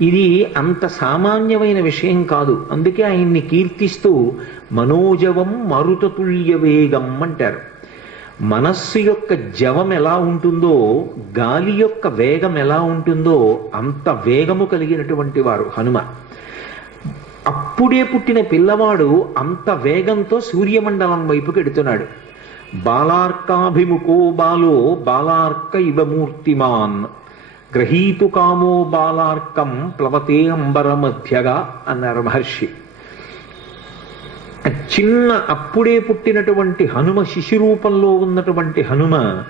ఇది అంత సామాన్యమైన విషయం కాదు. అందుకే ఆయన్ని కీర్తిస్తూ మనోజవం మరుతతుల్య వేగం అంటారు. మనస్సు యొక్క జవం ఎలా ఉంటుందో, గాలి యొక్క వేగం ఎలా ఉంటుందో అంత వేగము కలిగినటువంటి వారు హనుమ. అప్పుడే పుట్టిన పిల్లవాడు అంత వేగంతో సూర్యమండలం వైపుకి ఎడుతున్నాడు. బాలార్కాభిముఖో బాలో బాలార్క ఇవ మూర్తిమాన్ గ్రహీతు కామో బాలార్కం ప్లవతే అంబర మధ్యగా అన్నారు మహర్షి. చిన్న అప్పుడే పుట్టినటువంటి హనుమ, శిశురూపంలో ఉన్నటువంటి హనుమ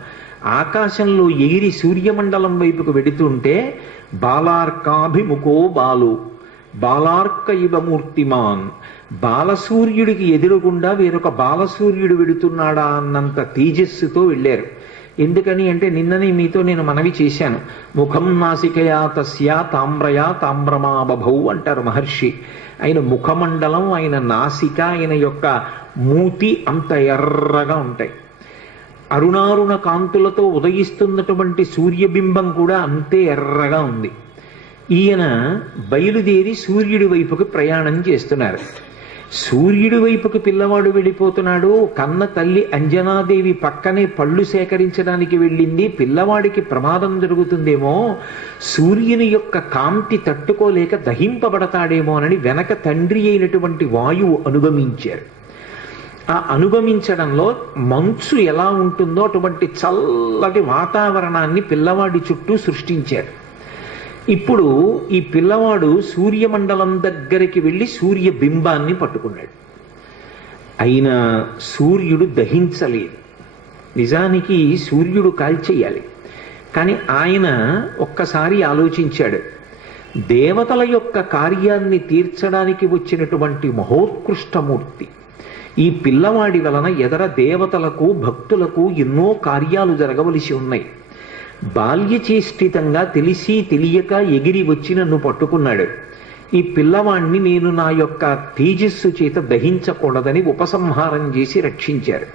ఆకాశంలో ఎగిరి సూర్యమండలం వైపుకు వెడుతుంటే బాలార్కాభిముఖో బాలు బాలార్క ఇవ మూర్తిమాన్, బాలసూర్యుడికి ఎదురుగుండా వేరొక బాలసూర్యుడు వెడుతున్నాడా అన్నంత తేజస్సుతో వెళ్ళారు. ఎందుకని అంటే నిన్ననే మీతో నేను మనవి చేశాను. ముఖం నాసికయా తస్యా తామ్రయా తామ్రమాబభౌ అంటారు మహర్షి. ఆయన ముఖమండలం, ఆయన నాసిక, ఆయన యొక్క మూతి అంత ఎర్రగా ఉంటాయి. అరుణారుణ కాంతులతో ఉదయిస్తున్నటువంటి సూర్యబింబం కూడా అంతే ఎర్రగా ఉంది. ఈయన బయలుదేరి సూర్యుడి వైపుకి ప్రయాణం చేస్తున్నారు. సూర్యుడి వైపుకి పిల్లవాడు వెళ్ళిపోతున్నాడు. కన్న తల్లి అంజనాదేవి పక్కనే పళ్ళు సేకరించడానికి వెళ్ళింది. పిల్లవాడికి ప్రమాదం జరుగుతుందేమో, సూర్యుని యొక్క కాంతి తట్టుకోలేక దహింపబడతాడేమోనని వెనక తండ్రి అయినటువంటి వాయువు అనుగమించారు. ఆ అనుగమించడంలో మంచు ఎలా ఉంటుందో అటువంటి చల్లటి వాతావరణాన్ని పిల్లవాడి చుట్టూ సృష్టించారు. ఇప్పుడు ఈ పిల్లవాడు సూర్యమండలం దగ్గరికి వెళ్ళి సూర్యబింబాన్ని పట్టుకున్నాడు. అయినా సూర్యుడు దహించలేదు. నిజానికి సూర్యుడు కాల్చేయాలి. కానీ ఆయన ఒక్కసారి ఆలోచించాడు. దేవతల యొక్క కార్యాన్ని తీర్చడానికి వచ్చినటువంటి మహోత్కృష్టమూర్తి ఈ పిల్లవాడి వలన ఎదర దేవతలకు, భక్తులకు ఎన్నో కార్యాలు జరగవలసి ఉన్నాయి. బాల్యచేష్టితంగా తెలిసి తెలియక ఎగిరి వచ్చి నన్ను పట్టుకున్నాడు. ఈ పిల్లవాణ్ణి నేను నా యొక్క తేజస్సు చేత దహించకూడదని ఉపసంహారం చేసి రక్షించారు.